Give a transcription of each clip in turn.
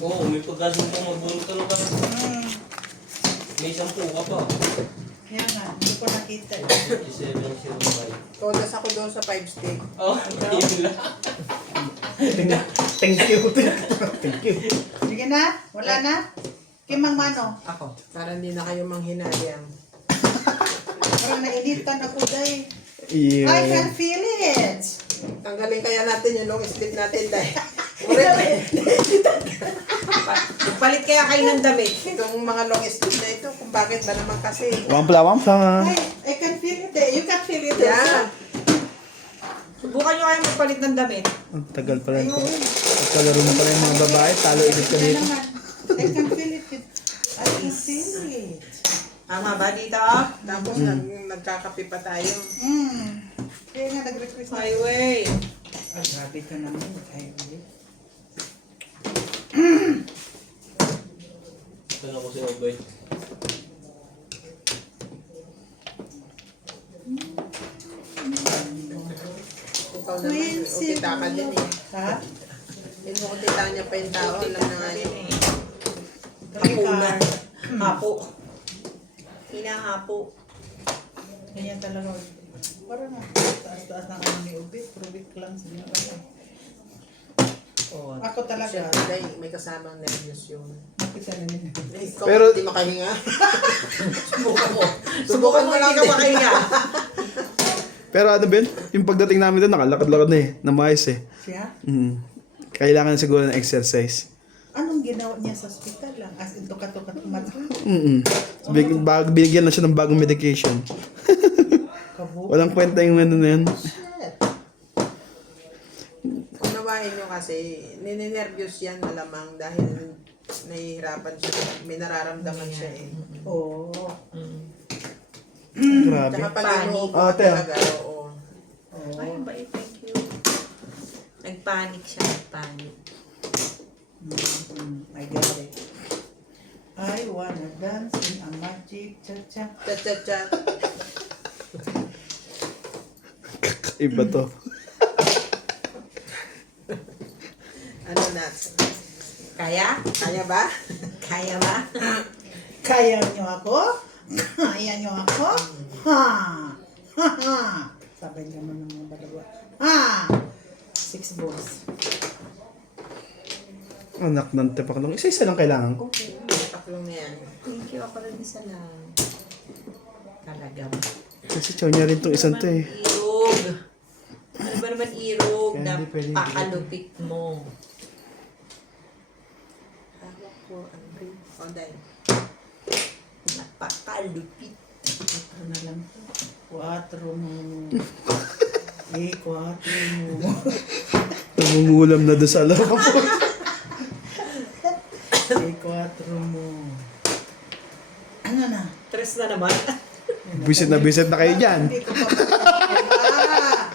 Oo, may pagkasong kung magbulong ka lang. May 10 ka pa. Kaya nga, hindi ko nakita. 5705. Todas ako doon sa 5 stick. Oh, yun lang. Thank you. Thank you. Sige na, wala na. Kimang Mano. Ako. Para hindi na kayo manghinayang. Parang nainitan ako dahil. Yeah. I can feel it. Tanggalin kaya natin yung long sleeve natin dahil. Palit kaya kayo ng damit. Itong mga long sleeve na ito, kung bakit ba naman kasi. Wampla, wampla. I can feel it. You can feel it. Yan. Subukan nyo kayo magpalit ng damit. Ang tagal pala ito. Pagkalaro mo pala yung mga babae, talo ulit ka dito. I can feel it. I can feel it. Tama ba dito? Tapos nagkakape pa tayo. Kaya nga nag-request na. Highway. Ay, grabe ka naman. Highway. Saan ako si Obay? Ikaw naman, utita ka din eh. Ha? Utita niya pa yung tao. Alam na nga yun eh. Hapunan. Hapo. Hinahapo. Ganyan talaga. Parang nga. Taas-taas ng ano ni Ubi. Prubik lang sa mga. Oh, Ako talaga. Siyempre, may kasamang nervous yun. Nakita na nila. Ikaw, Pero- hindi makahinga. Subukan mo. Subukan mo lang ka makahinga. Pero ano Ben, yung pagdating namin doon, nakalakad-lakad na eh. Namayos eh. Siya? Kailangan na siguro ng exercise. Anong ginawa niya sa hospital lang? As in, tuka-tuka mata. Binigyan na siya ng bagong medication. Kabu. Walang kwenta yung ano na yan. Unawain nyo kasi, nininervyos yan malamang dahil nahihirapan siya. May nararamdaman siya eh. Oo. Grabe. Tsaka pag inuupo Ah, ka Teo. talaga, oo. Ay, bait, thank you. Nagpanik siya, nagpanik. I get it. I wanna dance in a magic cha-cha. Chat. Iba to. Ano na? Kaya? Kaya ba? Kaya ba? Kaya niyo ako? Kaya niyo ako? Ha! Ha! Ha! Sabay naman ng mga balawa. Ha! 6 balls. Anak ng tepaklong. Isa-isa lang kailangan ko. Taklong na yan. Thank you, ako rin isa lang. Talaga ba? Kasi chow niya rin tong isang to eh. Irog. Ano ba naman irog Kaya na hindi pwedeng pakalupit mo? Hawak ko ang ring. O, dahil. Napakalupit. Ito na lang. 4 mo. 4 mo. Nangungulam na doon sa loob. 4 mo. Ano na? Tres na naman. Bisit na kayo dyan. Hindi ko pa pa.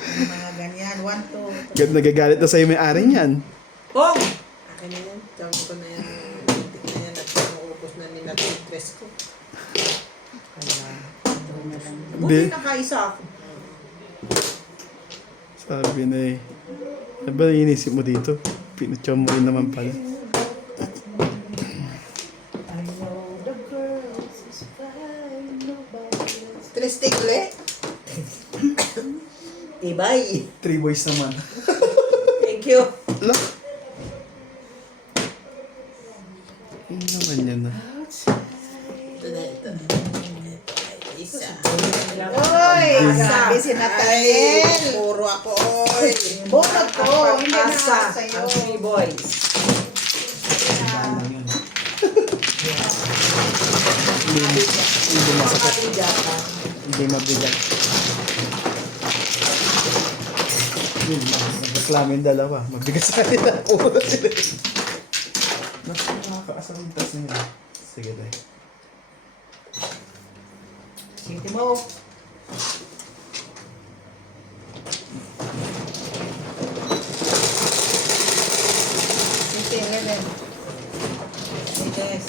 Mga ganyan. 1, 2. Nagagalit na sa'yo may-ari niyan. Pong! Akin na yan. Tawag ko na yan. Lintik na yan. At maubos na nila yung dress ko. Kaya, Hindi. Buti nakaisa ako. Sabi na eh. Ano ba inisip mo dito? Pinuchaw mo rin naman pala. I know the girls is fine. Nobody else. Tristik ulit? Tibay. 3 boys naman. Thank you. Ala. Ano naman yan na? Ito na, ito. Isa. Oy! Grabe si Nathaniel! Puro ako, oy. Bunot ko! Hindi na Asa. sa'yo. Ang 3 boys. Hindi masakit. Mabigat. Hindi mabigat. Yun, nagreklamo yung dalawa. Mabigat sa kanila. Puro sila. Nakakaasar yung tas nila. Sige tayo. Sige mo. Sige, 11. Yes.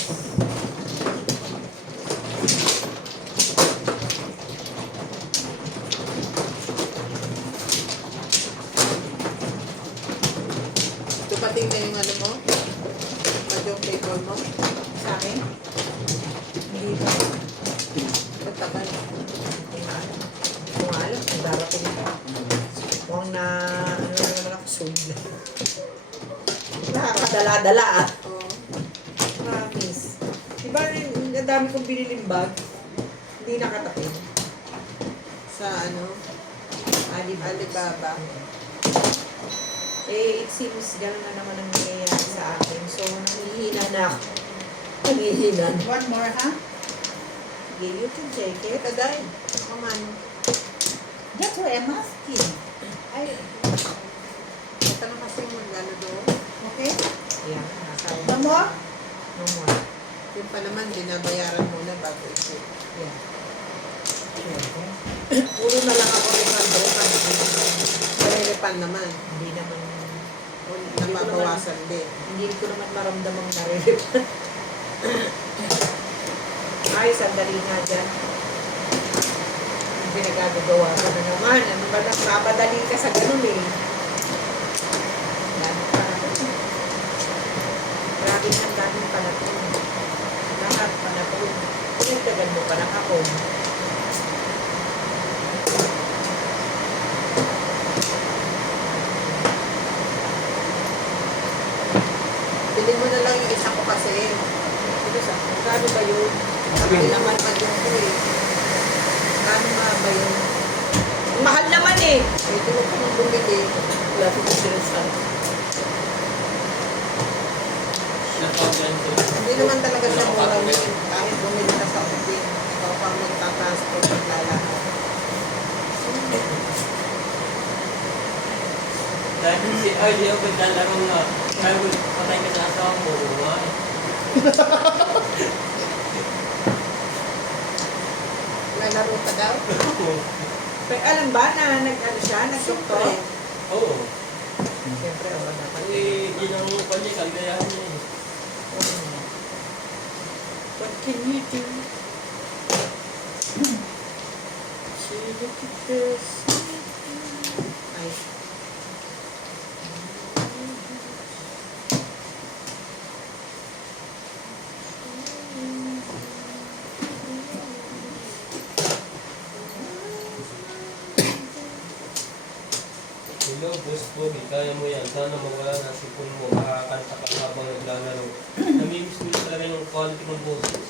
Dumating na yung ano mo? Medyo sample mo? Sa akin? Hindi ba? Matagal. Kung alam, kung darating ka. Mukhang na, ano na naman ako, sold. Nakakadala-dala ah. Oo. Promise. Diba, ang dami kong biniling bag, hindi nakatapin. Sa ano? Alibaba. Eh, it seems gano'n na naman ang nangyayari sa akin. So, nangihina na ako. Nangihina na. One more, ha? Give you to take it. Teka dahil. Come on. That's why I'm asking. Ito na kasi mo gano doon. Okay? Yeah, nasa One more? no more. Yung pa naman, binabayaran muna bago ito. Yeah. Puro na lang ako refund. Nare-refund naman. Hindi naman, O nababawasan din. hindi ko naman maramdamang nare-refund. Ay, sandali nga dyan. Ang pinagagagawa ko na naman. Ano ba nagpapadali ka sa ganun eh? Dami pa na ito. Grabe ang daming panatong. Lahat panatong. Pinagdagan mo pa ng ako. Bilhin mo na lang yung isa ko kasi. Ito sa, magkano ba yun? Hindi naman pa yung ko eh. Ano nga ba yun? Ang mahal naman eh! Eh, di mo ka nang bumili. Wala ko yung sinasabi. Shout out yan to. Hindi naman talaga siya mura yun. Kahit bumili ka sa update. Ikaw pa magta-transport at lalakad. Dahil si RJ ako naglalaro na, kaya mo patay ka sa asawa mo, why? Nalaro ka daw? Pero alam ba na nag-ano siya? Nag-doktor? Oo. Siyempre, wala na pa. Eh, yun ang kanya, kagayahan niya eh. What can you do? She look at this. Ay. Hello, Boss Bobby, kaya mo yan. Sana mawala na si Pun mo. Makakanta ka habang naglalaro. Namimiss mo talaga yung quality ng boses.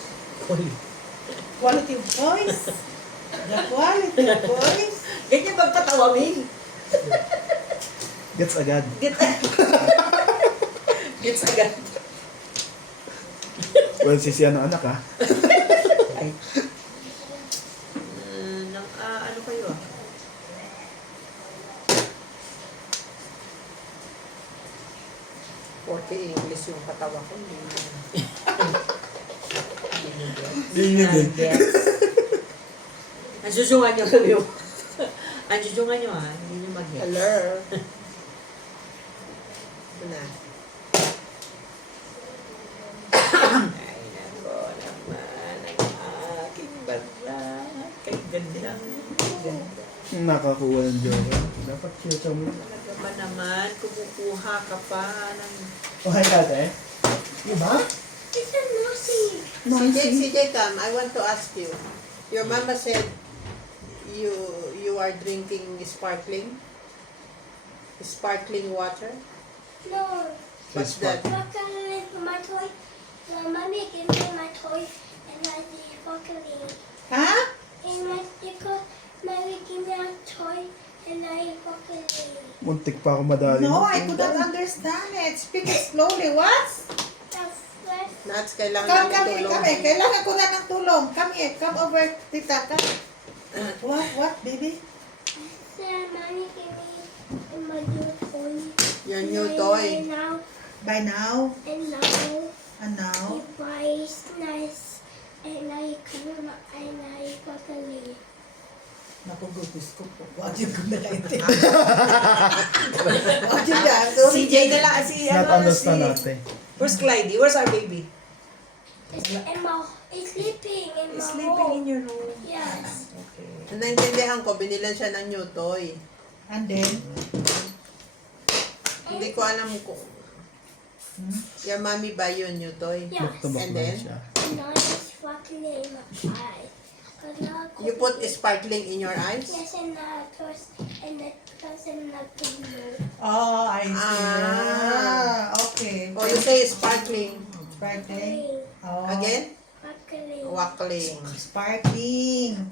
Quality of voice. The quality of voice. Ganyan magpatawa, Ming. Gets agad. Gets agad. Well, si ano anak ha? Ay. Ano kayo ah? Porque English yung katawa ko. Yun yun din. Ang susungan nyo kami yung... Ang susungan nyo ha, hindi nyo mag-get. Hello. Ito na. Ay, nako naman ang aking basa. Kay ganda. Ganda. Nakakuha ng joke. Dapat siya mo. Talaga ba naman, kumukuha ka pa ng... Oh, hi ate. Diba? It's a nosy. CJ, come. I want to ask you. Your mama said you are drinking sparkling water. No, What's that? broccoli for my toy. Mommy gave me my toy and I did broccoli. Ha? And my sticker, Mommy gave me a toy and I ate broccoli. Muntik pa ako madali. No, I could not understand it. Speak it slowly. What? That's what Nats, kailangan Come, namin come here, tulong. come here. Kailangan ko na ng tulong. Come here. Come over, tita. Come. What, baby? said Mommy gave me my new toy. Your new And toy. now, By now, and now, and now. it buys nice and I come and I eat broccoli. Napagugos ko po. Wag yun ko na kaintin. Wag yun yan. Sorry. CJ na lang, si Not ano, understand si... ate. Where's Clyde? Where's our baby? It's sleeping in my He's sleeping in home. your room. Yes. Okay. Naintindihan ko, binilan siya ng new toy. And then, Hindi ko alam kung Your mommy buy you a new toy. Yeah. Tabak And na then? siya. And I was fucking in my eye. You put sparkling in your eyes? Yes, and the person not to know. Oh, I see. Ah. Okay. Or you say sparkling. Sparkling. Oh. Again? Fucking. Wackling. Sparkling.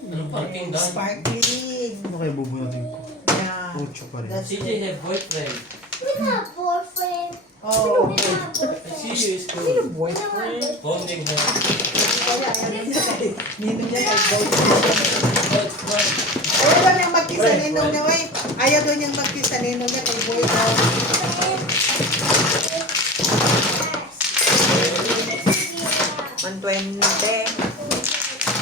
Ano parking dahil? Sparkling. Ano kayo bubunutin ko? Yeah. Ocho pa rin. That's CJ have boyfriend. We not boyfriend. Oh. We not I boyfriend. see you is cool. We not boyfriend. Holding her. Nino niya kay Boy. What's what? Ayaw daw niyang magkisa ninong niya, wey. Ayaw daw niyang magkisa ninong niya kay Boy daw. 120.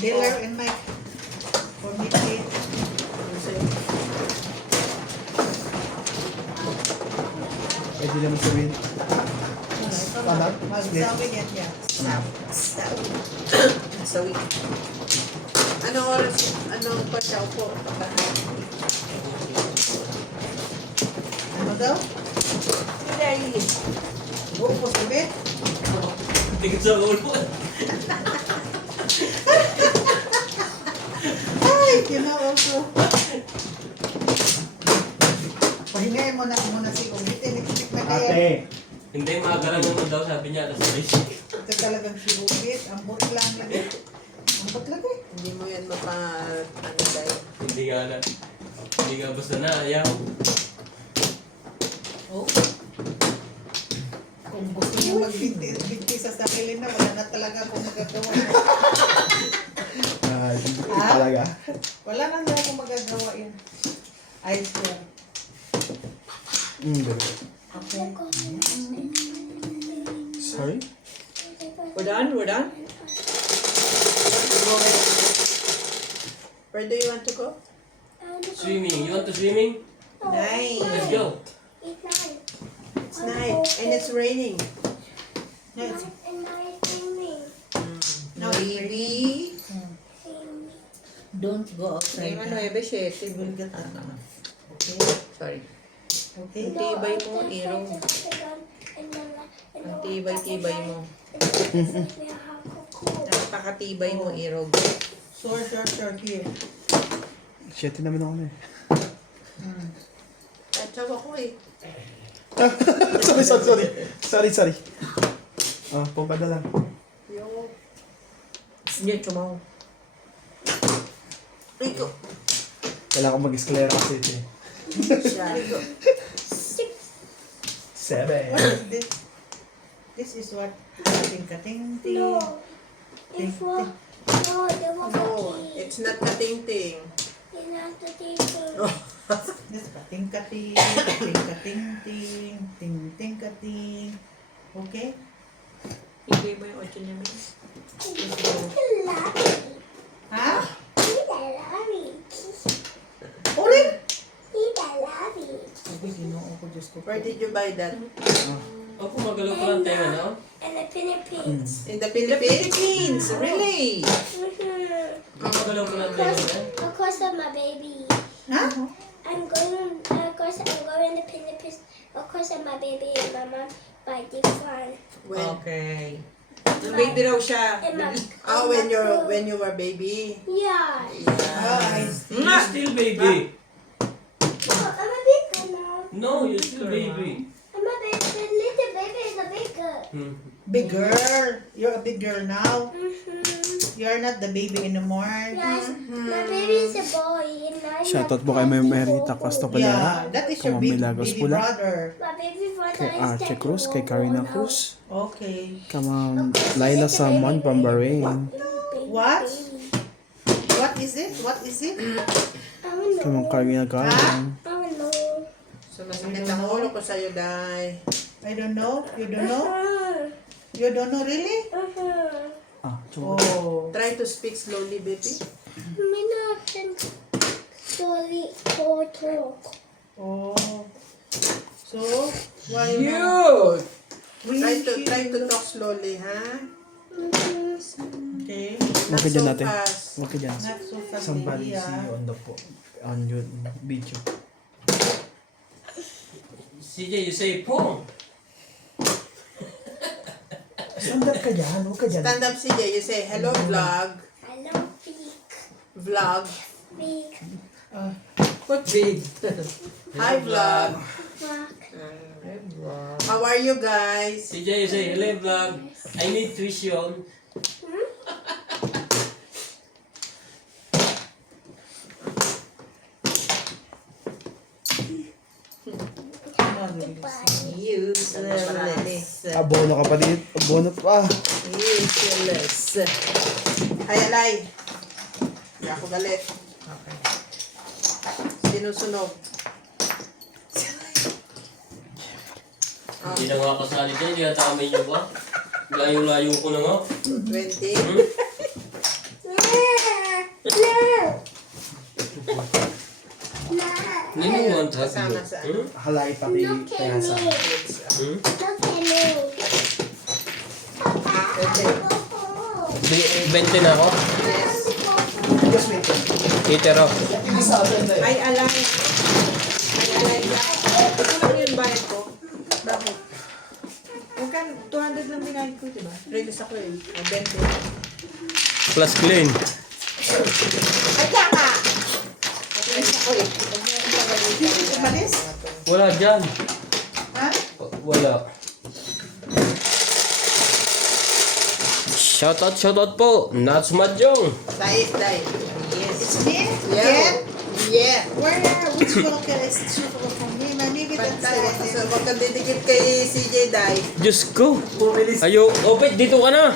Dealer and my committee. Pwede naman sabihin. Panak? Magsabi yan niya. Sawi. Anong oras? Anong pa siya upo? Ano daw? Buo po sabi. Tingin sa ulo. Ay, kinauso. Pahingayin mo na muna si Ugit. Electric na kaya. Ate! Hindi, maagaran naman daw sabi niya alas 6. Ito talagang si Ugit. Ambot lang lagi. Ambot lagi. Hindi mo yan ano dahil. Hindi nga na. Hindi nga basta na ayaw. Oh. Kung gusto niyo magbigti sa sarili na, wala na talaga akong magagawa. Hindi Ah? talaga. Wala na lang akong magagawa yun. I swear. Bebe. Okay. Sorry? We're done? We're done? Where do you want to go? Swimming. You want to swimming? Nice. Let's go. It's night. It's night and it's raining. Yes. And night swimming. No, Baby. Don't go outside. Ngayon, 9:07. You will get Okay. Sorry. Okay. Ang tibay mo, Iro. Ang tibay-tibay mo. Napakatibay mo, Irog. Sure. Here. Shit, namin ako na eh. At sawa ko eh. Sorry. Pongkada lang. Yung... Hindi, chumaw. Rico. Kailangan ko mag-escalera kasi ito eh. Siya. 7. What is this? This is what? Kating. No. It's what? No, they were No, it's not kating-ting. It's not the teacher. This kating. Ting. Okay? Tibay mo yung 8 niya, Miss. Ha? Love Ulit? it. Sabi, ginoo ko, Diyos ko. Where did you buy that? O, pumagalaw ko lang tenga, no? And the Philippines. In the In the Philippines? Philippines! Really? Pumagalaw ko lang tenga, no? Because of my baby. Ha? I'm going to the Philippines because of my baby and my mom by different. When? Okay. Ang baby raw siya. And my, Oh, when you were baby. yeah. Ah, I see. You're still baby. Oh, I'm a big girl now. No, you're still baby. I'm a big, the little baby is a big girl. Big girl. You're a big girl now. You're not the baby anymore. Yes, my baby is a boy. And I'm Shoutout not po kay baby. Merita Costa Yeah, Palera. that is your Kay big Milagros baby Pula. brother. My baby brother Kay is Archie that Cruz, kay one Karina now. Cruz. Okay. Kay Ma'am Laila Salmon from Bahrain. Baby, What? baby. What is it? I don't Kay Ma'am know. Carmina Garden. I don't know. So, masakit ang ulo ko sa'yo, Day. I don't know. You don't know? You don't know really? Ah, tsaka. Oh. Try to speak slowly, baby. May natin slowly talk. Oh. So, why Cute! Try to talk slowly, ha? Okay. Not ka dyan so natin. fast. Huwag ka dyan. Not so fast, Somebody baby, see you on the video. CJ, you say pong. Stand up ka dyan, huwag ka dyan. Stand up, CJ. You say, hello, vlog. Hello, big, Vlog. big What big? Hi, vlog. rock. How are you guys? CJ, you say hello vlog. I need tuition. Useless. Abono ka pa dito. Abono pa. Useless. Ay, alay. Hindi ako galit. Okay. Sinusunog. Hindi na nga kasali dyan, hindi natamay niyo ba? Layo-layo ko na nga. 20. Hmm? Ninuwan sa Kasama sa ano? Halay pati Look at kaya sa... me. Hmm? Look at me. Papa, oh. 20 na ako. Yes. Just wait. Itero. Ay, alay. Ay, alay. Ito lang yung bayad ko. Bakit? Huwag ka, 200 lang binayad ko, diba? Release ako eh. 20. Plus clean. Ay, kaka! At-least ako eh. Umalis? Wala dyan. Ha? Wala. Shoutout po. Nats Madjong. Dai, dai. Yes. It's me? Yeah. Again? Yeah. Where? Which local is it suitable for me? Maybe that's Pantay. So, it. huwag kang didikit kay CJ Dai. Diyos ko. Ayo, Opet, dito ka na.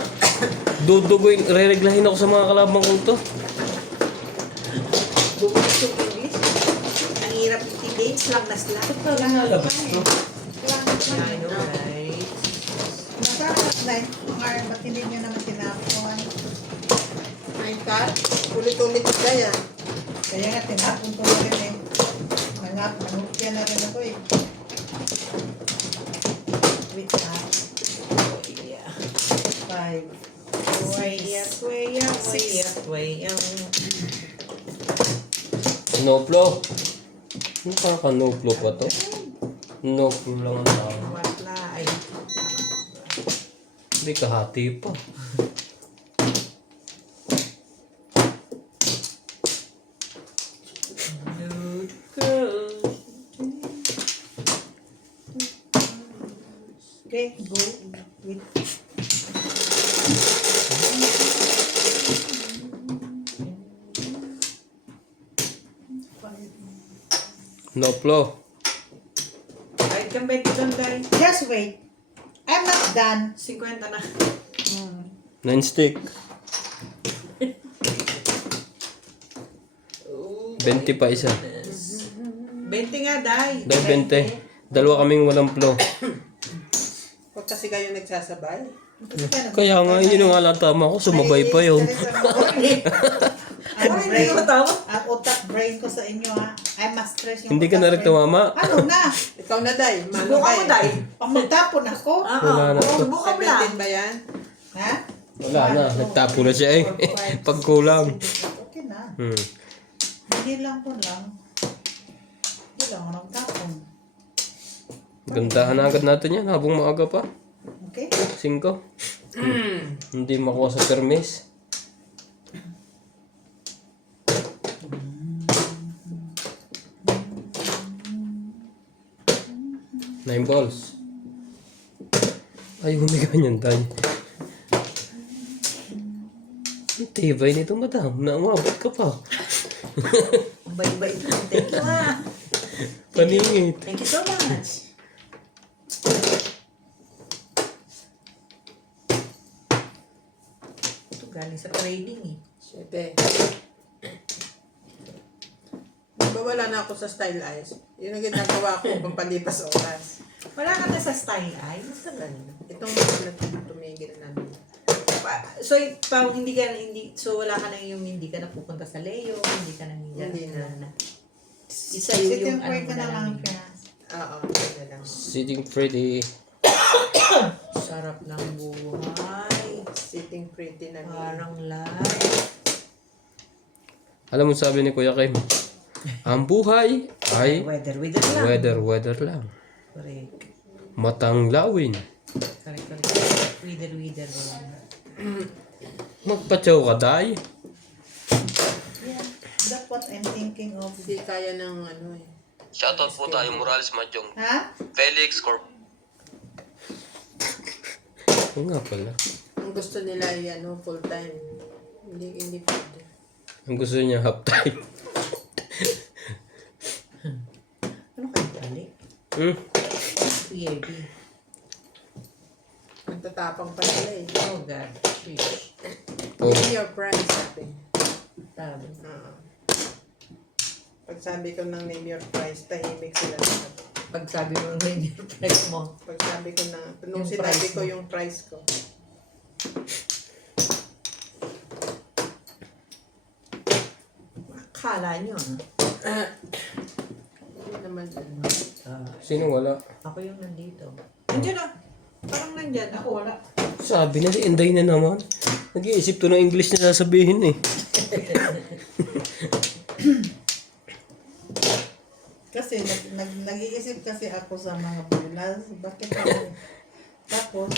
Dudugoy, re-reglahin ako sa mga kalabang ko to. Bumalik yung English. Ang hirap itibig. Slag na slag. Lalabas to. I know, right? Masarap na yun. Ba't hindi nyo naman tinapuan? Ay, cut. Ulit-ulit ka yan. Kaya nga, tinapon ko na rin eh. Nangupya na rin ako eh. Wait na. Yeah. 5. Way up. Noplo. Nakaka-noplo pa to. Noplo lang ang tao. Wala. Ay. Hindi kahati pa. Okay, go. Wait. Noplo. Kahit kang 20 doon, Day. Just wait. I'm not done. 50 na. 9 stick. 20 pa isa. 20 nga, Day. Dahil 20. Dalawa kaming walang plo. Huwag kasi kayo nagsasabay. Kaya nga, yun ang nga tama ko. Sumabay pa yun. Ang Ay, brain, hindi ko tama. ang utak brain ko sa inyo ha. I'm ma-stress yung Hindi ka na rin utak brain. tumama. Ano na? Ikaw na, Dai. Mano Subukan mo, Day. Pag magtapon ako. Wala na to. Subukan mo lang. 17 ba yan? Ha? Wala na. Nagtapo na siya eh. Pagkulang. Okay na. Hmm. Hindi lang. Hindi lang ako nagtapon. Gandahan agad natin yan habang maaga pa. Okay? 5. Hindi makuha sa permis. Nine balls. Ay, humiga niyan tayo. Ang tibay nito, madam. Naumabot ka pa. Bye-bye. Thank you, ha. Paningit. Thank you so much. Ito galing sa training eh. 7. Di ba wala na ako sa style eyes? Yun ang ginagawa ko pampalipas oras. Wala ka na sa style eye. Basta ganun. Itong mga tumigil na doon. So, wala ka na yung hindi ka na pupunta sa Leo, hindi ka na Hindi na. Isa yun Sitting yung point mo ko na lang lang. siya. Oo, yun lang. Sitting pretty. Sarap ng buhay. Sitting pretty na Parang light. Alam mo sabi ni Kuya Kim, ang buhay ay Weather lang. weather lang. Correct. Matanglawin. Correct. Weather lang. Magpatsaw ka, day. Yeah, that's what I'm thinking of. Hindi kaya ng ano eh. Shoutout po tayo, Morales Majong. Ha? Felix Corp. Oo nga pala. Ang gusto nila ay ano, full time. Hindi pwede. Ang gusto niya half time. Ano kayo tali? PAB. Nagtatapang pa sila eh. Oh God. Fish. Oh. Name your price, sabi. Tama. Pag sabi ko ng name your price, tahimik sila. Pag sabi mo rin yung price mo. Pag sabi ko na, nung Yung sinabi price ko mo. yung price ko. Akala nyo, ha? Hindi naman ano. Sino wala? Ako yung nandito. Nandiyan na. Parang nandyan. Ako wala. Sabi na si Inday na naman. Nag-iisip to ng English na sasabihin eh. Kasi nag-iisip kasi ako sa mga bulas. Bakit ako? Tapos,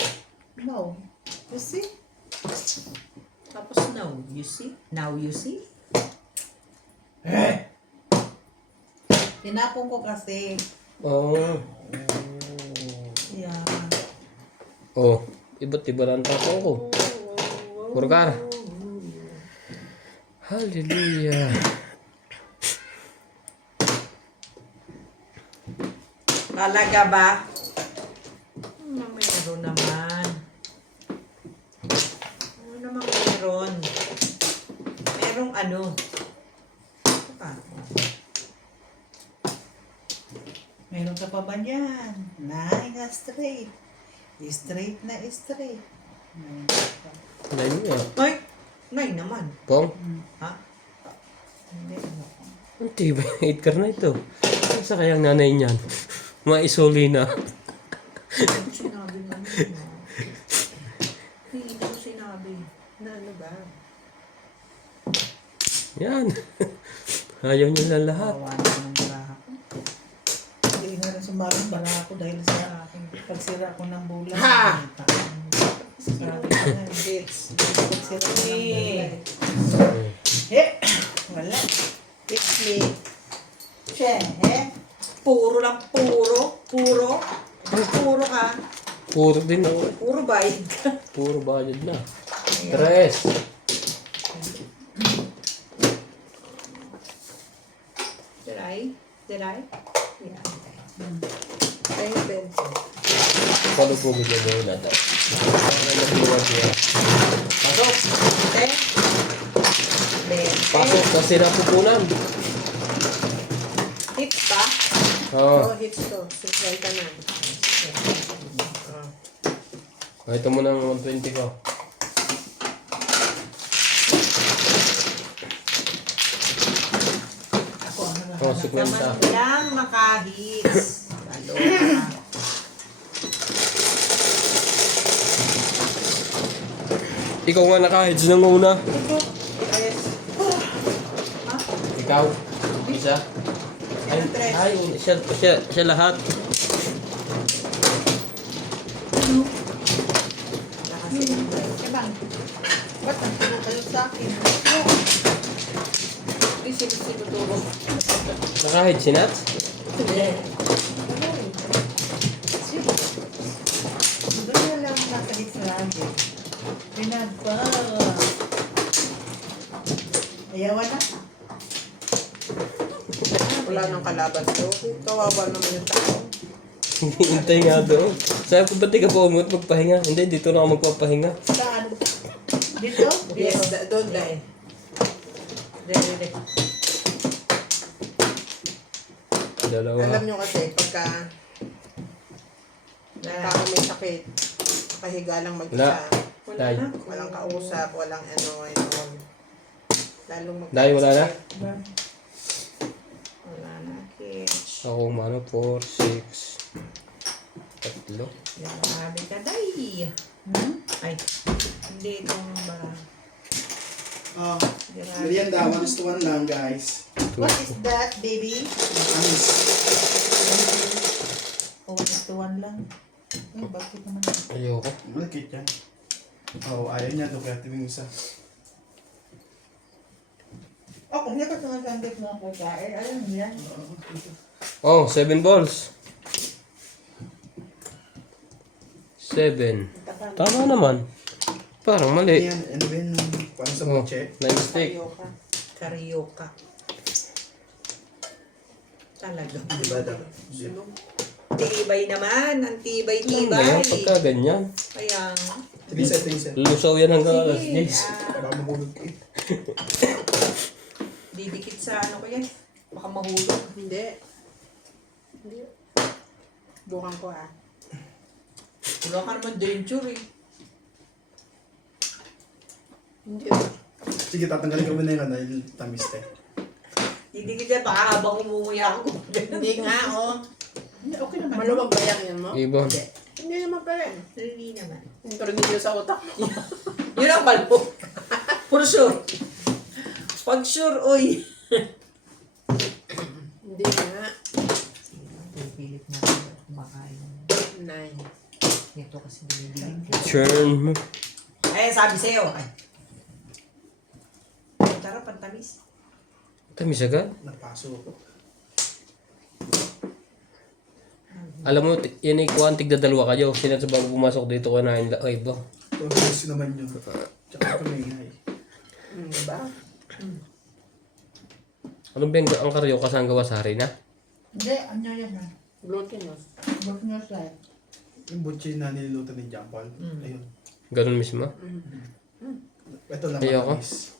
no. You see? Tapos now, you see? Now you see? Tinapon ko kasi. Oo. Yeah. Oh, iba't iba lang tapo ko. Burgar. Hallelujah. Talaga ba? Meron naman. Ano naman meron? Merong ano? Meron ka pa ba dyan? Nine na straight. Straight na straight. Meron ka pa. Dahil niya. Ay! Ngay naman. Pong, Ha? Hindi, ano. ang tibay ng 8 car na ito. Ano sa kayang nanay niyan? Maisoli na. Ano sinabi mo? Hindi ko sinabi. Na ano ba? Yan. Ayaw niyo lang lahat. Kawawa naman ng baraha ko. Hindi na rin sumalang bala ako dahil sa pagsira ko ng bulan. Ha! Sabi ko na, It's pagsira ko ng bulan. Hmm. Wala. it's me. Che, Puro lang, puro. Puro. Puro ka. Puro din ako. Puro bayad ka. Puro budget na. Tres. Did I? Yeah. Thank you, Benson. Palubugin na mo na daw. Ang nagluwag niya. Pasok! Pasok kasi napupunan. Tips pa? Oo. Oh, hits to. 50 na. Ito mo ng 120 ko. ako ang Oh, nakahanap. 50. Lang makahits. Lalo ka. Ikaw nga naka-heads ng una. Tres. Ikaw. Isa. Ay, siya lahat. Kebang, ba't nagturo kayo sa akin? Hindi sinuturo. Naka-heads si Nats? Doon lang nasa lagi. Pinagpa. Ayawan na. Wala nang kalaban to. Kawawa naman yung tao. Hintay nga doon. Sabi ko, ba't di ka pa umut magpahinga? Hindi, dito na ako magpapahinga. Saan? Dito? Yes, doon dahil. Dalawa. Alam nyo kasi, pagka tao may sakit, kahiga lang mag-isa, Day. walang kausap, walang ano. Lalong Day, wala na? Wala na, kids. Ako, 4, 6. Tatlo. Grabe ka, day. Ay, hindi itong bara. Oh, Grabe. merienda, 1:1 lang, guys. What is that, baby? Anis. Oh, 1:1 lang. Ay, bakit naman? Ayoko. Malakit yan. Oh, ayaw niya. Ito kaya tibing isa. Oh, kung hindi ka sumasandit mo ako kain, alam mo yan. Oh, 7 balls. 7. Tama naman. Parang mali. Yan, ano ba yun? Parang sa Oh, moche. na mistake. Karyoka. Karyoka. Talaga. Diba daw? Sunog. Tibay naman. Ang Alam tibay-tibay. mo yan, pagka ganyan. Kaya, Tingisa. Lusaw yan hanggang alas sige. 10. Baka mahulog eh. Didikit sa ano ko yan. Baka mahulog. Hindi. Hindi. Bukan ko ah. Wala ka naman danger eh. Hindi. Sige, tatanggalin ko muna yun dahil tamis eh. Didikit yan. Baka habang umumuya ako. Hindi nga, oh. Hindi, okay naman. Maluwag ba yan mo? Ibon. Hindi naman pala. Hindi naman. Yung tornilyo sa utak mo. Yun ang balbo. For sure. Pag sure, uy. Hindi nga. Pipilit natin kumakain. 9. Ito kasi binibigyan. Churn mo. Ay, sabi sa'yo. Ay. Tara, pantamis. Tamis agad. Napasok. Alam mo, yan ay kuhaan tigda dalawa kayo. Sino sa bago pumasok dito kanain ay ba? Ito, gusto naman yun. Tsaka ito may ingay. Diba? Ano ba ang karyo kasang gawa sa harina? Hindi, ano yan ha? Glutinous. Ba't nyo slide? Yung butchi na niluluto ni John Paul. Ayun. Ganun mismo. Ito lang Ayoko. matamis.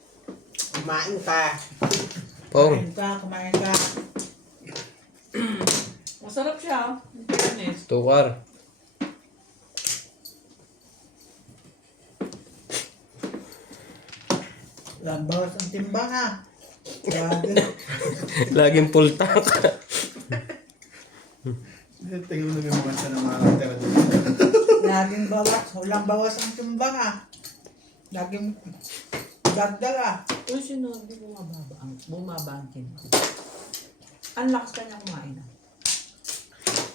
Kumain ka. Pong. Kumain ka. Masarap siya. In fairness. Tukar. Bawas ang timbang ha. Grabe. Laging full tank. Tingnan mo na yung mga siya ng mga tera dito. Laging bawas. Walang bawas ang timbang ha. Laging dagdag ha. Uy, sinabi bumaba ang timbang. Ang lakas ka niya kumain ah.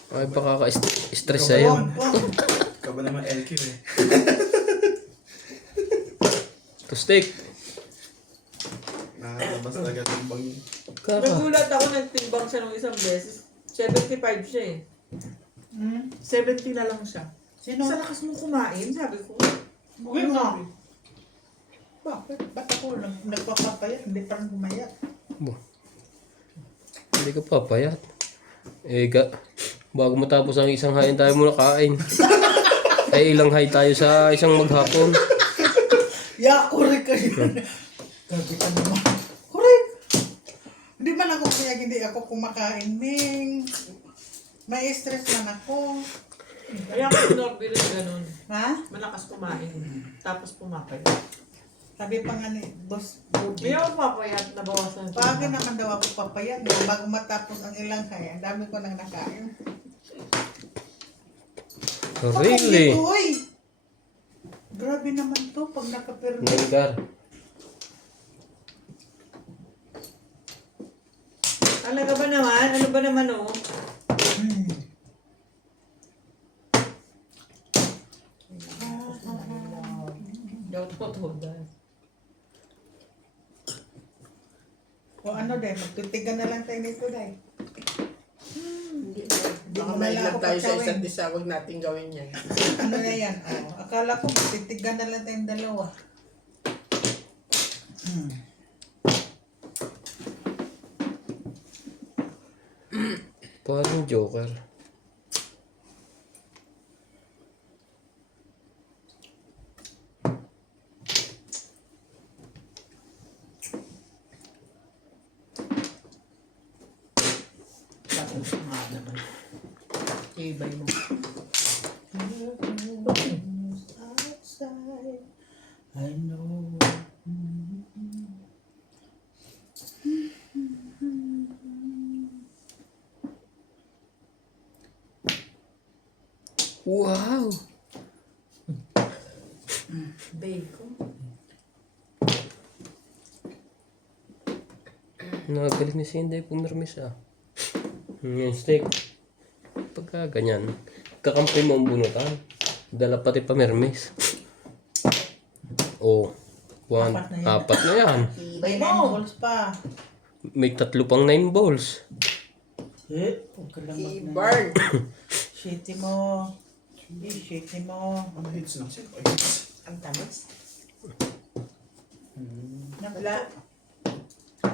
Ay, baka ka-stress sa'yo. Ikaw ba naman LQ eh? To steak. Nakakalabas talaga ng bang yun. Kaka. Nagulat ako nagtimbang siya ng isang beses. 75 siya eh. 70 na lang siya. Sino? Sa lakas mo kumain, sabi ko. Uy nga. Bakit? Ba't ako nagpapapayat? Hindi pa rin bumayat. Hindi ka papayat. Eh, bago matapos ang isang hain tayo muna kain. Ay, ilang hay tayo sa isang maghapon. Ya, kurik ka yun. Gabi ka naman. Kurik! Hindi man ako kaya hindi ako kumakain, Ming. May stress man ako. Kaya ako Norby rin ganun. Ha? Malakas kumain. Tapos pumakay. Sabi pa nga ni Boss Bobby. Kaya ako papayat na bawasan. Bakit naman daw ako papayat? Bago matapos ang ilang kaya, ang dami ko nang nakain. Really? Ako, uy! Grabe naman to pag nakapirmi. Nilgar. Talaga ba naman? Ano ba naman oh? Daw to dahil. O ano din, magtutigan na lang tayo nito dahil. Hindi. Hindi Baka mo may na love ako tayo sa pagsawin. isa't isa. Huwag natin gawin yan. Ano na yan? Oh, akala ko magtitigan na lang tayong dalawa. Parang Joker. Tapos nga naman. Ibay mo. Outside, I know. Nakagalit ni si Inday pumirmis ah. Yung steak. Pagka ganyan, kakampi mo ang bunutan. Dala pati pamirmis. Oh, apat na yan. May 9 balls pa. May 3 pang 9 balls. Huwag ka lang I-burn. Shitty mo. Shitty mo. Ano hits na siya? Ang tamis. Wala. Wala.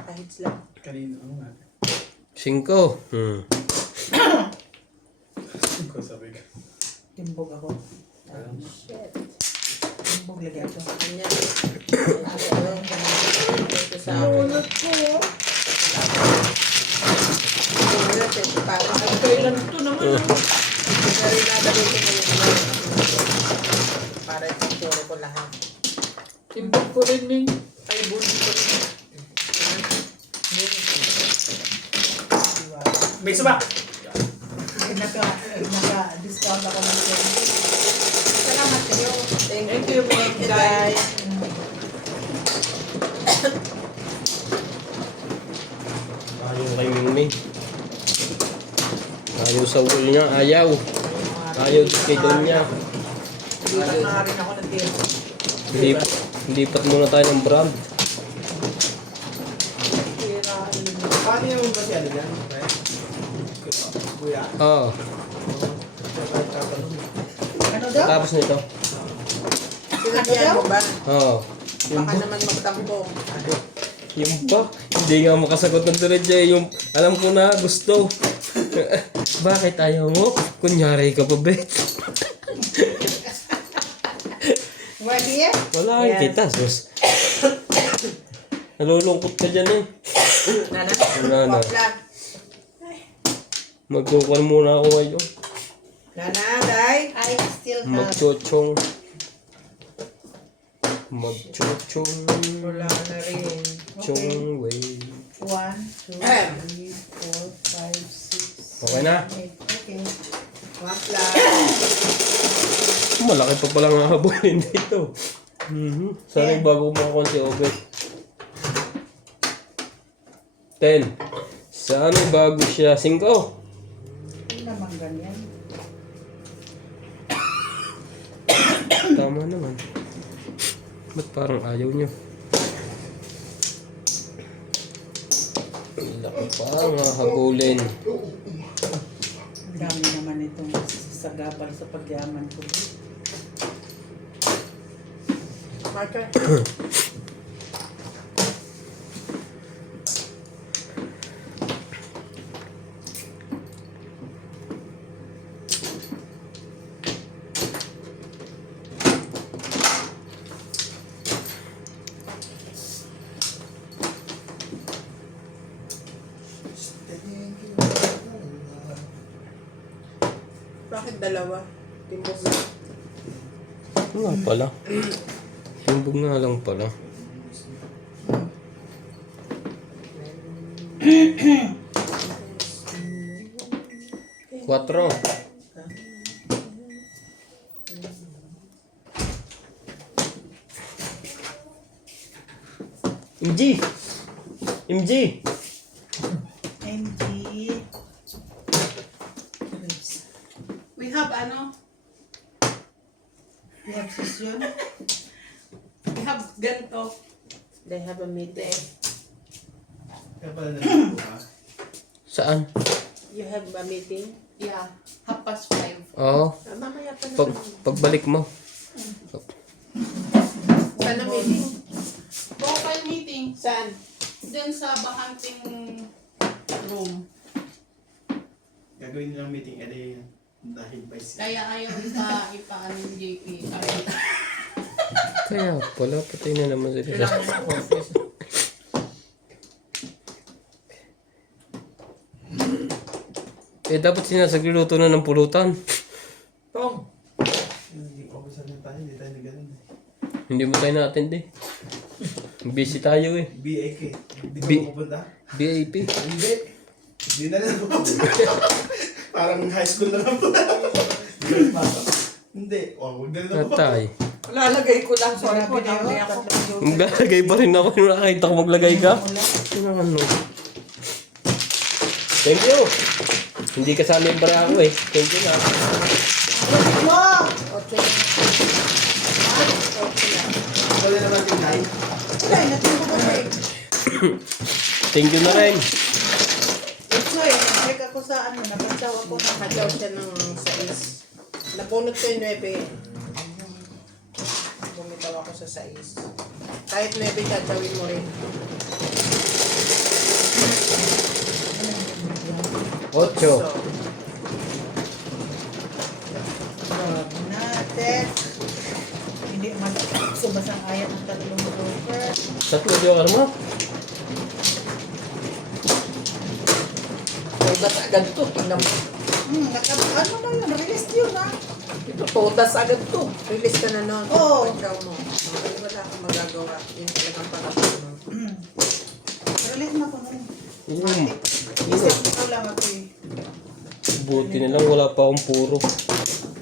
Kahits lang. Kanina, ano nga? 5. Ko sabi ka. Timbog ako. Shit. Timbog lagi ako. Ganyan. Ito sa akin. Ulat eh. Parang Ay, kailan ito naman? Pero inadagay ko na yun. Para itsura ko lahat. Timbog ko rin ning. Ay, bundi ko rin. May suba! Naka-discount ako ng Salamat kayo. Thank you, Thank you, guys. Ayaw kay Mingming. Ayaw sa ulo niya, ayaw. Ayaw din kay Donya. Parang na rin ako nag-tiro. Lipat muna tayo ng brand. Paano yung ba siya yan? Kuya? Oo. Ano daw? Tapos nito. Sinakyan mo ba? Oo. Baka naman magtampo. Yung pa, hindi nga makasagot ng diretso eh. Yung, alam ko na, gusto. Bakit ayaw mo? Kunyari ka pa, Bet. What here? Wala Yes. kita, sus. Nalulungkot ka dyan eh. Nana? Nana. Popla. Magkukuhan muna ako ngayon. Nana, Day. I still have Magchochong. Magchochong. Wala na rin. Chong way. 1, 2, 3, 4, 5, 6, Okay na? 8. Okay. Popla. Malaki pa palang hahabulin dito. Sana yung bago kumakuha si Obet. 10. Sana yung bago siya. 5. Hindi naman ganyan. Tama naman. Ba't parang ayaw nyo? Laki pa nga habulin. Ang dami naman itong sagabal sa pagyaman ko. Marker. Bakit dalawa? Timbog na. Nga pala. Timbog nga lang pala. Quatro. MG! MG! MG. We have ano? We have session. We have ganito. They have a meeting. Kaya pala na Saan? You have a meeting? Yeah. 5:30. Oo. Mamaya pa na. Pagbalik mo. Saan ang meeting? Profile meeting. Saan? Dun sa bakanting room. gagawin nilang meeting edi dahil by Kaya ayaw ipaano yung JP. Kaya pala, patay na naman sila. Kailangan sa office. Eh, dapat sinasagluluto na ng pulutan. Tong. hindi ko sa tayo, hindi tayo na ganun. Hindi mo tayo na-attend eh. Busy tayo eh. BAK. Hindi ko B- pupunta. BIP. Hindi. Hindi na lang ako. Parang high school na lang po. Hindi. Oh, huwag na lang ako. Natay. Lalagay ko lang. Sorry po, nauli ako. Maglalagay pa rin ako. Nung nakakita ko maglagay ka. Ano naman no? Thank you. Hindi kasama yung bara ko eh. Thank you na. Mo! Ocho lang. Ocho lang. Wala, natin ko ba eh. Thank you na rin. Ito eh, nag-check ako sa ano, napansaw ako na Nakadaw siya ng 6. Napunot ko yung 9. Bumitaw ako sa 6. Kahit 9, dadawin mo rin. 8. So, natin. Hindi man sumasang ayat ng tatlong broker. Tatlo joker mo? todas agad to. Tingnan mo. Ano na yun, release yun ah. Ito, todas agad to. Release ka na nun. Oo. Pagkaw mo. Ay, wala akong magagawa. Yun talagang panapin mo. Release na ko nun. Mm. Isang ikaw lang ako eh. Buti na lang wala pa akong puro.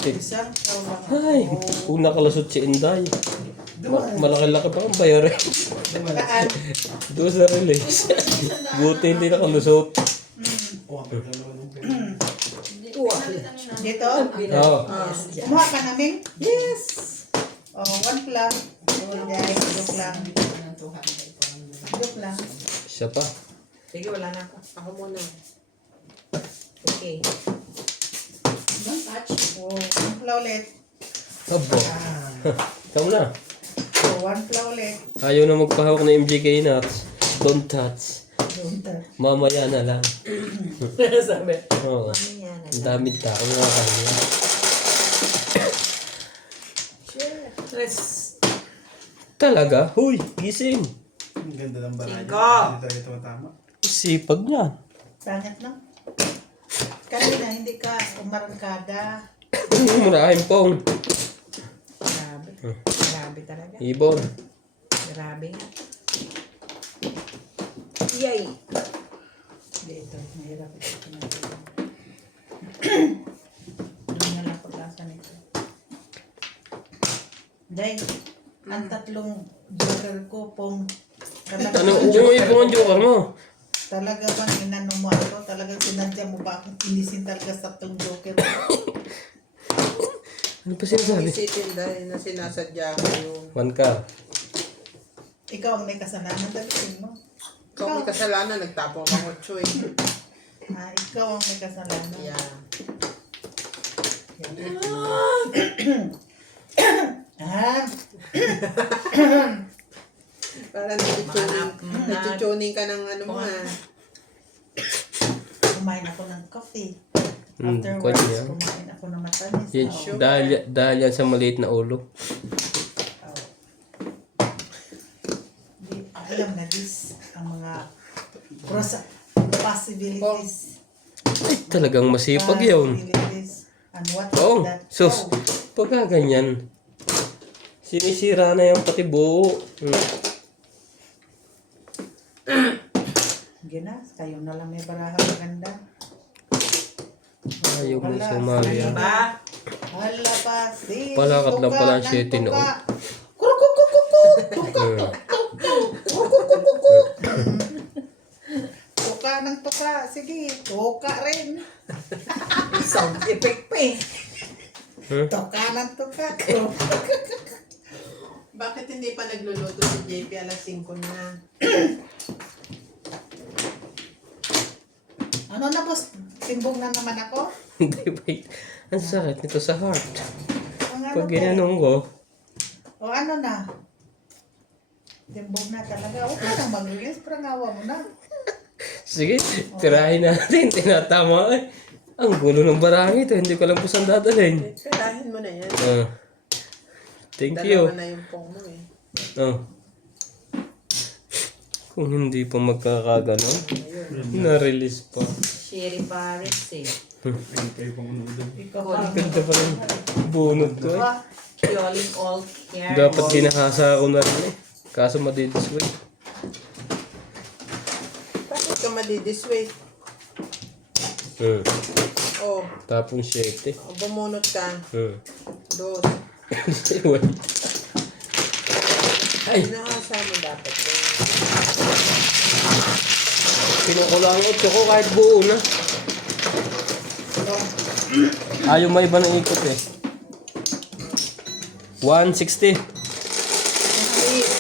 Isang ikaw lang ako. Ay, kung nakalusot si Inday. Malaki-laki pa ang bayarin. Kaan? Doon sa release. Buti hindi nakalusot. Dito? Oo. Kumuha ka namin? Yes! Oh, 1 lang. Hindi, joke lang. Joke lang. Siya pa. Sige, wala na ako. Ako muna. Okay. Don't touch. Oh, 1 pla ulit. Abo. Ikaw na. Oh, 1 pla ulit. Ayaw na magpahawak ng MJK nuts. Don't touch. Don't touch. Mamaya na lang. Sabi. Oo. Ang daming tao nga kanya. Let's... Talaga? Huy, gising. Ang ganda ng baraya. Cinco. Hindi talaga tumatama. Sipag niya. Pangit no? Kanina, hindi ka umarangkada. Murahin pong. Grabe. Grabe talaga. Ibon. Grabe nga. Yay! Dito, mahirap ito. Doon na lang pag-asa nito. Dahil, ang tatlong joker ko pong Ano, umuwi po ang joker mo? talaga bang inano mo ako? Talagang sinadya mo ba akong inisin talaga sa tatlong joker ko? Ano pa sinasabi? Isipin dahil na sinasadya ko yung... 1 ka. Ikaw ang may kasalanan, dalitin mo. Kung may kasalanan, nagtapong ng 8 eh. Ikaw ang may kasalanan. Yeah. Ah, Parang nagtutuning ka ng ano mo ha. kumain ako ng coffee. Kwan Afterwards, niya. kumain ako ng matamis. Yan, Oh. dahil yan sa maliit na ulo. Di, alam na this, ang mga possibilities. Ay, talagang masipag yun. Possibilities. And what Oo. that? Sus, pagka ganyan, sinisira na yung pati buo. Gina, kayo na lang may baraha maganda. Ayaw mo Wala, sumali yan. Diba? Hala pa, si Palakat lang pala ang tuka 7 ng noon. tuka. Kurukukukuku! Tuka, kurukukukuku! Tuka ng tuka. Sige, tuka rin. Sound effect pa eh. Tuka ng tuka. Bakit hindi pa nagluluto si JP alas 5 na? Ano na boss? Timbong na naman ako? Hindi, wait. Ang sakit nito sa heart. Ang ano Pag ko? ginanong ko, O ano na? Timbong na talaga. Huwag ka nang mag-release. Parang awa mo na. sige, tirahin natin. Tinatama eh. Ang gulo ng barangay ito. Hindi ko alam kung saan dadalhin. Kailangan mo na yan. Thank you. Dalawa na yung pong mo eh. Kung hindi pa magkakaganon, na-release pa. Sherry Paris eh. Kayo pang unod. Ikaw pa. Ganda pa rin. Bunot ko eh. Pioling all care. Dapat ginahasa ako na rin eh. Kaso madidisway. Bakit ka madidisway? Oh, Tapong 7. bumunot ka. Dos. Wait. Ay! Nakasa mo dapat. Pinukulang yung 8 ko kahit buo na. Ayaw may iba ng ikot eh. 160. Please,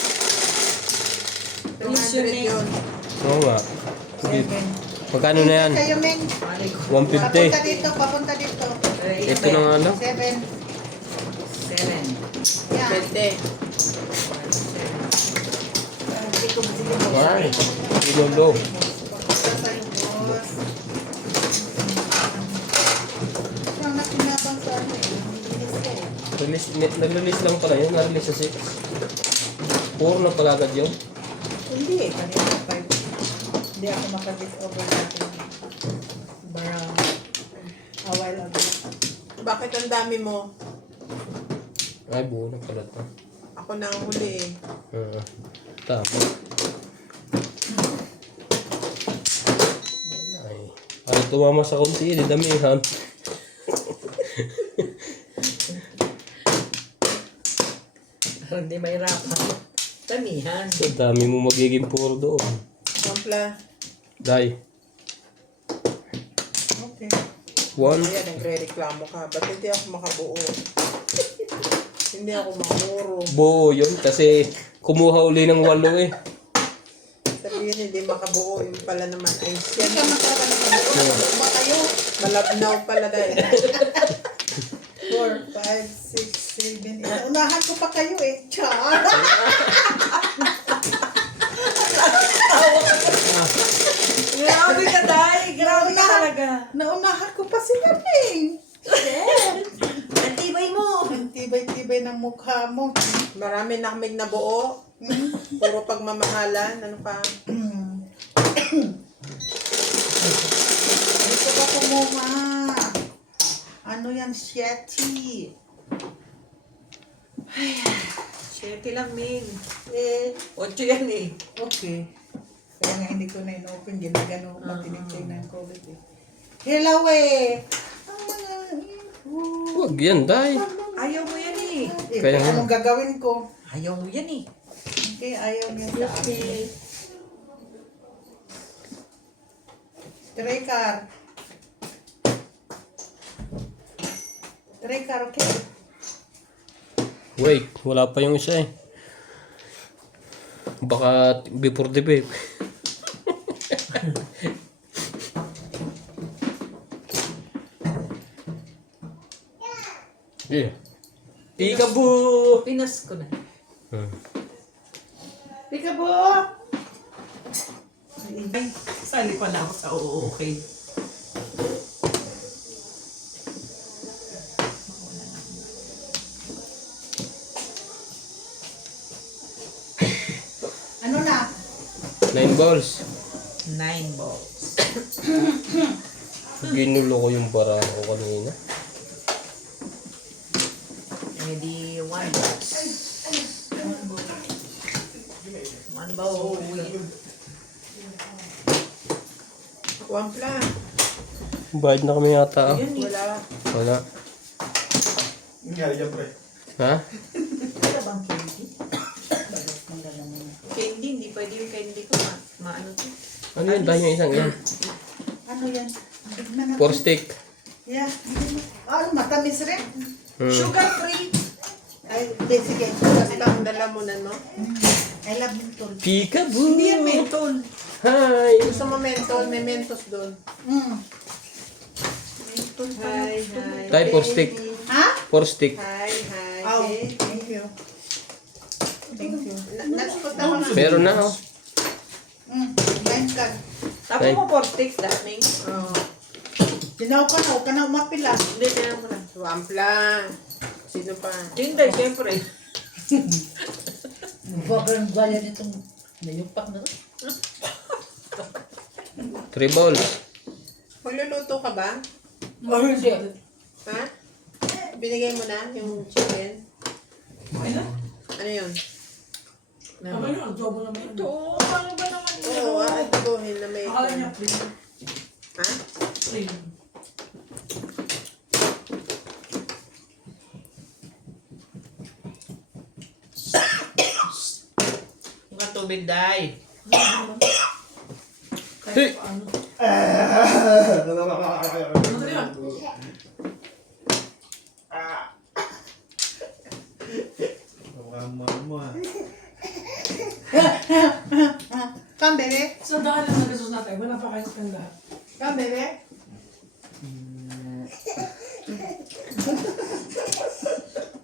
200 yun. Oo nga. Sige. Magkano na yan? Kayo, Meng. 150. Papunta dito. Ito na nga lang. 7. 7. Yan. 20. Ay, ilolo. Siyang nakinabang sa ano eh. Nilinis ka eh. Nag-release lang pala yun. Na-release sa 6. 4 na pala agad yun. Hindi eh. Kanina 5. Hindi ako maka-discover natin. Brown. A while ago. Bakit ang dami mo? Ay, buo na pala ito. Ako na ang huli eh. Tapos. Ay, tumama sa konti. Didamihan. Hindi mahirapan. Tamihan. So, dami mo magiging puro doon. Pampla. Dai. Okay. 1. Ayan, nagre-reklamo ka. Ba't hindi ako makabuo? Hindi ako makuro. Buo yun. Kasi kumuha uli ng 8 eh. Sabihin hindi makabuo. Yung pala naman ay siya. Hindi ka makakalaman. Ba kayo? Malabnaw pala dahil. 4, 5, 6, 7, 8. Unahan ko pa kayo eh. Char! Grabe ka, Day. Grabe ka talaga. Naunahan ko pa si Meng. Ang tibay mo. Ang tibay-tibay ng mukha mo. Marami na kaming nabuo. Puro pagmamahalan. Ano pa? Gusto ko kumuha. Ano yan, Shetty? 7 lang, Min. Eh, 8 yan eh. okay. Kaya nga hindi ko na in-open. Ginagano ko pag tinitay ng COVID eh. Hello eh! Huwag yan, Dai. Ayaw mo yan eh. Eh, Kaya nga. anong gagawin ko? Ayaw mo yan eh. Okay, ayaw niya sa akin. Trekar. Trekar, okay? Wait, wala pa yung isa eh. Baka before the babe. Yeah. Peekaboo! Pinas ko na. Peekaboo! Ay, sali pa na ako sa okay. Ano na? 9 balls. 9 balls. Ginulo ko yung bara ko kanina. Edi 1 balls. 1 ball. Pampla. Bayad na kami yata. Yun eh. Wala. Wala. Ha? Wala bang candy? Candy, hindi pwede yung candy ko. Maano to. Ano yun? Dahil yung isang yan. Ano yan? Tignan natin. 4 stick. Yeah. Ano, matamis rin. Sugar free. Ay, hindi, sige. Basta ang dalamunan mo. I love you, tol. Peekaboo! Hindi yan mentol. Hi! Gusto mo mentos? May mentos doon. Hi, hi. Dahil 4 stick. Ha? 4 stick. Hi, hi. Oh, Okay. thank you. Thank you. Naspot ako na. Meron na oh. Blind card. Tapos Ay. mo 4 sticks, daming. Oh. Tinaw ka na, huwag ka na umapila. Hindi, kaya mo lang. Pampla. Sino pa? Hindi, siyempre. Bagang bayan itong nayupak na. 3 balls. Magluluto ka ba? Oh, hindi. Ha? Binigay mo na yung chicken? Ano yun? Ito, ano ba naman yun? Oo, adobohin na may... Ha? Mga tubig, Day. Hey! Mama. Come, baby. Sa daan lang nagasos natin. Wala pa kayo sa lahat. Come, baby.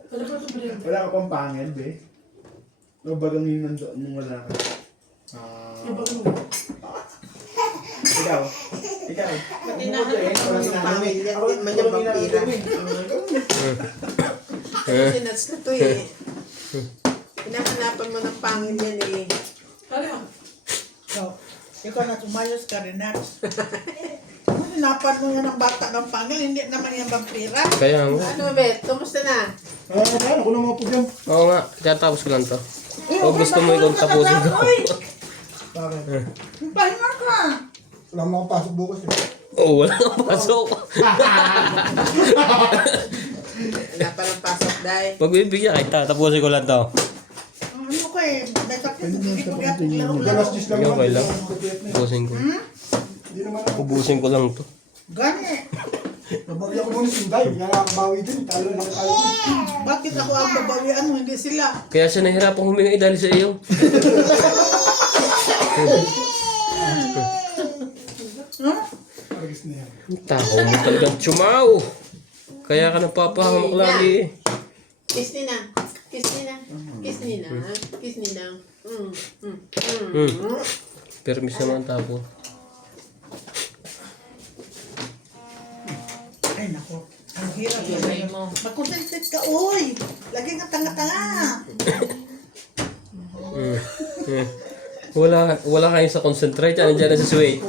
Wala pa ito ba Wala ka pang pangil, be. O bagang yung nandoon nung wala ka. Ikaw. Ikaw. Tinahanap ko yung pamilya. Hindi man yung vampira. Sinats na to eh. Pinahanapan mo ng pangil yan eh. Ano? So, ikaw na tumayos ka rin, Nats. Hinapan mo yan ng bata ng pangil, hindi naman yung vampira. Kaya nga. Ano, Bet? Kumusta na? Ano ko na mga po dyan? Oo nga, tatapos ko lang to. O gusto mo ikaw tapusin ko? Bakit? Pahinga ka. Wala mo akong pasok bukas eh. Oo, wala kang pasok. Wala pa ng pasok, Day. Magbibigyan kahit tatapusin ko lang to. Ano ko eh, may sakit. Hindi ko laro-laro. Galas dis lang Okay lang. Tapusin ko. Hindi naman ako. Ubusin ko lang to. Gani. Nabagyan ko muna si Inday. Hindi nga nakakabawi din. Talo na tayo. Bakit ako ang babawian mo, hindi sila? Kaya siya nahirapang humingi dahil sa iyo. Paragis na yan. Tao mo talagang tsumaw. Kaya ka napapahamak lagi eh. Kiss ni na. Kiss ni na. Kiss ni na. Kiss ni na. Permis naman tapo. Ay, nako. Ang hirap yun. Mag-concentrate ka, uy. Lagi nga tanga-tanga. Wala kayo sa concentrate. Ano dyan na sa sway?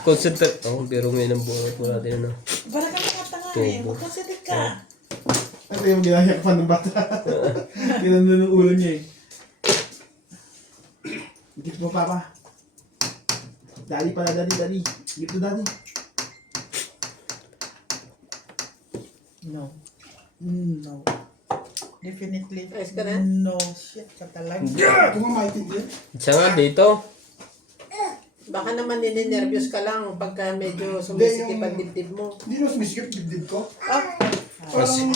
Concentrate. Oh, pero may nang buhat. Wala din ano. Para ka tanga-tanga eh. Tubo. Mag-concentrate ka. Ito yung ginahiyak pa ng bata. Ginanda ng ulo niya eh. Git mo papa. Daddy pala, daddy. Git mo daddy. No. No. Definitely. Ayos ka na? No. Shit ka talaga. Ito nga maitindihan. Siya nga dito. Baka naman nininervyos ka lang pagka medyo sumisikip ang dibdib mo. Hindi naman sumisikip dibdib ko. Kasi,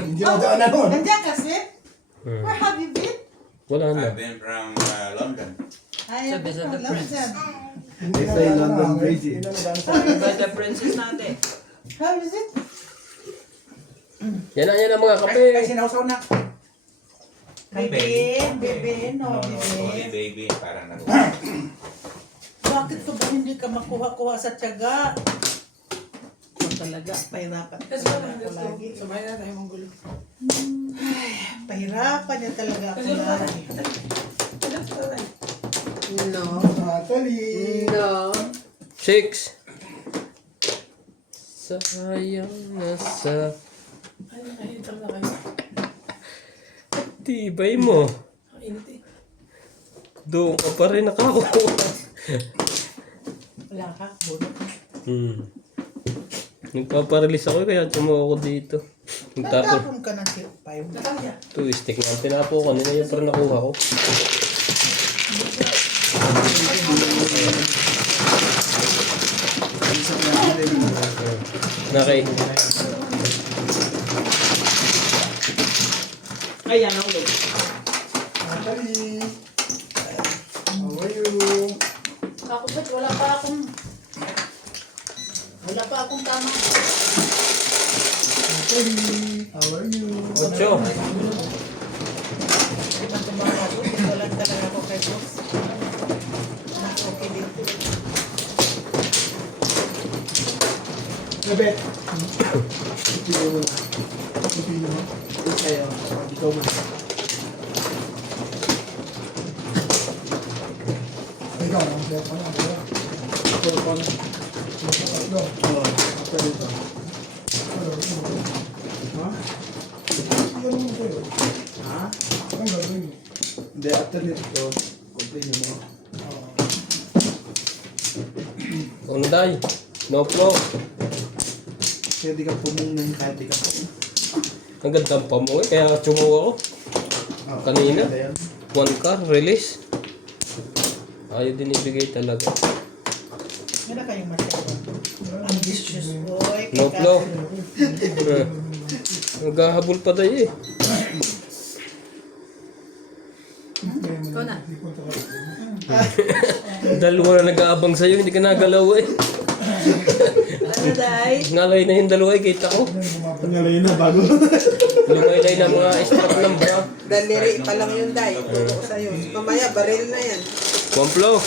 Hindi ako daan na nun. Nandiyan kasi? Where have you been? wala na. I've been from London. Ay, ako from London. Hindi na daan London crazy. The princess natin. How is it? Yan na mga kape. Ay, sinausaw na. Bebe, no, Sorry, bebe. baby. Parang nag- Bakit ka ba hindi ka makuha-kuha sa tiyaga? Ito talaga, pahirapan. Let's go. Ako lagi. Sabay na tayo mong gulo. Pahirapan niya talaga ako lagi. No. Natalie. No. 6. Sayang na sa Ay, nakahintang na kayo. tibay mo. Ang init eh. Doon ka pa rin nakakuha. Wala ka, bunot. Nagpaparelease ako kaya tumuha ako dito. Nagtapo. Nagtapon ka ng tip 5. Natangya. 2 stick nga. Tinapo ko. Kanina yun pa rin nakuha ko. Okay. Ayan, ang ulo. Natalie. How are you? Ako ba't wala pa akong tama. Natalie. How are you? 8. Wala talaga ako kay boss. Mas okay dito. Nabet. Ipilo mo na. Ipilo mo. Ito sa'yo. Ikaw mo. Ikaw, ang sa'yo pa na. Ikaw pa na. Ito. After dito. Ha? Iyan mo sa'yo. Ha? Ang gagawin mo. Hindi, after nito, continue mo. Ano day? No flow. Kaya di ka pumungnan kahit di ka pumungnan. Ang ganda pa mo eh. Kaya tumuha ako. Kanina. 1 car release. Ayaw din ibigay talaga. Wala kayong masyado. Ambitious boy. No flow. Naghahabol pa tayo eh. Ikaw na. Dalawa na nag-aabang sa'yo, hindi ka nagalaw eh. Ano, Day? Ngalay na yung dalawa eh, kita ko. Pangalay na bago. Lumaylay na mga strap ng bra. Daliri pa lang yun, Day. Turo ko sa'yo. Mamaya, baril na yan. Wamplo.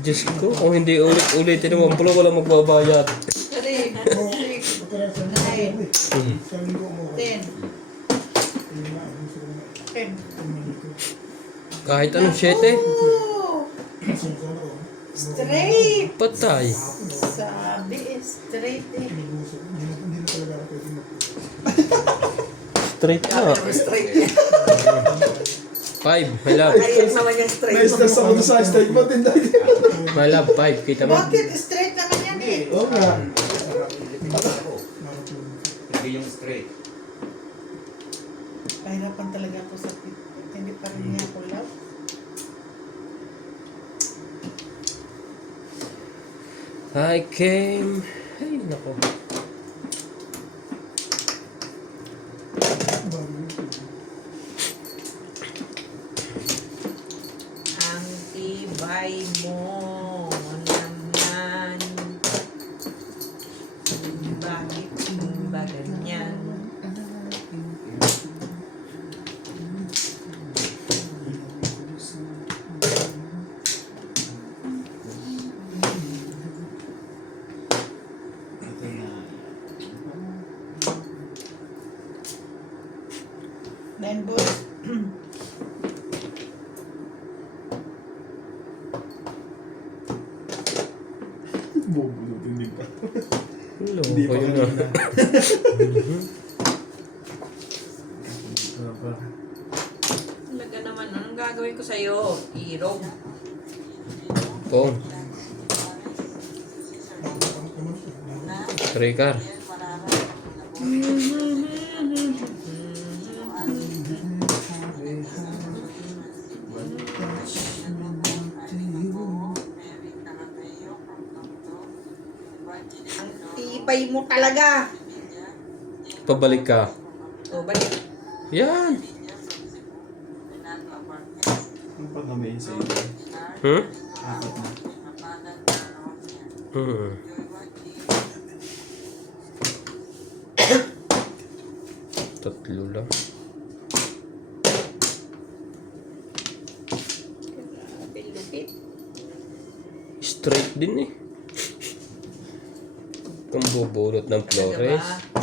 Diyos ko, kung hindi ulit-ulitin ng wamplo, wala magbabayad. 3, 6, 9, 10. 10. Kahit anong 7, Ooh! Straight! patay. Sabi straight eh. Straight na. Straight. 5, my love. Ayun naman yung straight. Na-stress ako doon sa statement din dahil. My love, 5. Kita mo? Bakit? Straight naman yan eh. Oo nga. Hindi yung straight. Pahirapan talaga ako sa hindi pa rin niya ako love. I came... Ay, nako. Ang tibay mo naman. Bakit ba ganyan? Nine boys. Bubunutin din pa. Hello, Hindi pa kayo na. kanina. Talaga naman, anong gagawin ko sa'yo? Irog. Pong. Ricard. Ang tibay mo talaga. Pabalik ka. O, balik. Yan. Ang pag-amain sa iyo. Hmm? Apat na. Hmm. Tatlo lang. Grabe, lupit. Straight din eh. Kung bubulot ng Flores. Diba?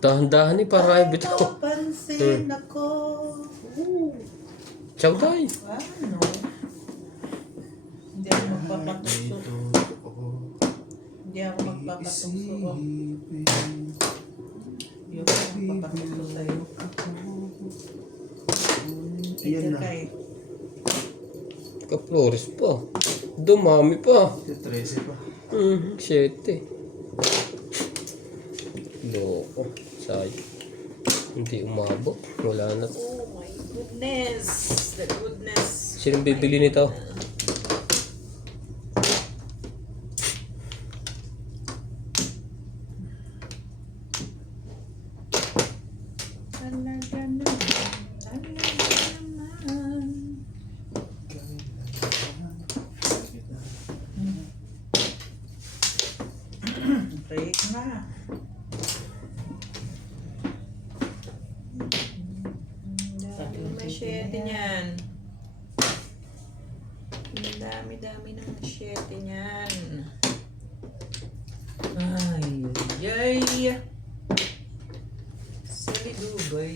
Dahan-dahan eh, para ibit ko. Pansin ako. Ciao tayo. Ano? Hindi ako magpapatukso. Hindi ako magpapatukso. Hindi ako magpapatukso sa'yo. Ayan na. Kay Ka-Flores pa. Dumami pa. 13 pa. 7. Loko. Sayang. Hindi umabot. Wala na. Oh my goodness. The goodness. Sinong bibili nito? Talaga naman. Talaga naman. break na. Dami masyete niyan. Ang dami-dami ng masyete niyan. Ay, ay, ay. Sali Dubai.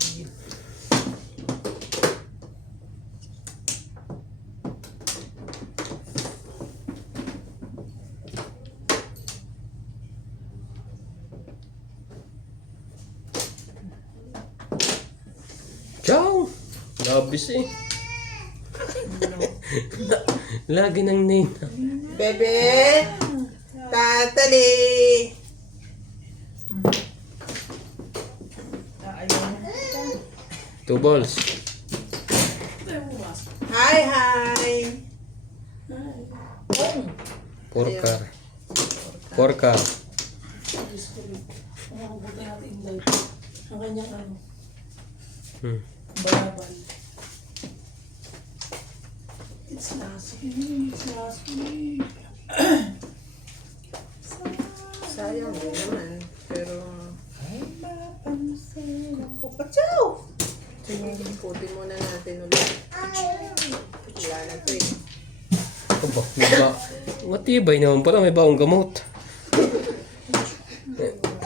Ciao! Labis eh. Lagi ng name. Bebe! Tatali! Ayaw. 2 balls. Hi, hi! 4 car. 4 car. Ang kanyang ano, Hmm. balabal. It's nasty. Sayang din naman. Pero, Ay, mapansin ako. Pachaw! puti muna natin ulit. Wala na to eh. Aba, may matibay naman pala, may baong gamot.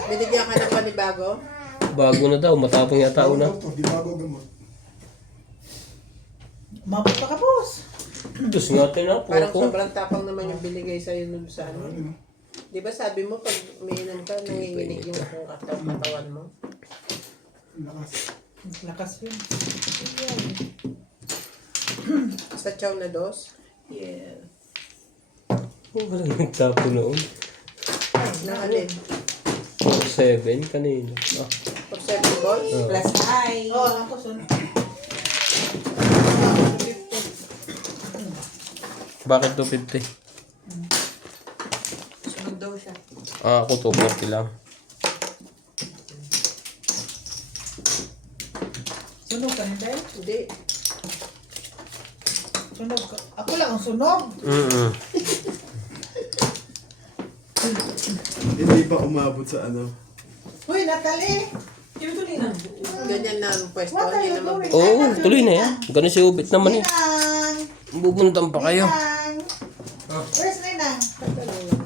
Binigyan ka ng panibago? Bago na daw, matapang yata una. Doktor, di bago gamot. Mabot pa ka, boss. Diyos nga na po Parang ako. sobrang tapang naman yung binigay sa'yo nun sa ano. Di ba sabi mo pag umiinom ka, nanginginig yung katawan mo? Lakas. Lakas yun. Sa chow na dos? Yes. Oh, walang nagtapo noon. Nakalin. 7 kanina. Ah, For 7 balls? Plus high. Oo, ako sun. bakit 250? Sunod daw siya. Ah, ako 240 lang. Sunog ka hindi? Hindi. Sunog ka. Ako lang ang sunog. Hindi pa umabot sa ano. Uy, Natalie! Yung tuloy lang. Ganyan na ang pwesto. What are Hindi you naman. doing? Oo, tuloy na yan. Ganun si Ubit naman eh. Ninang! Bubuntan pa kayo. Ninang! Where's Ninang? Tatanong lang.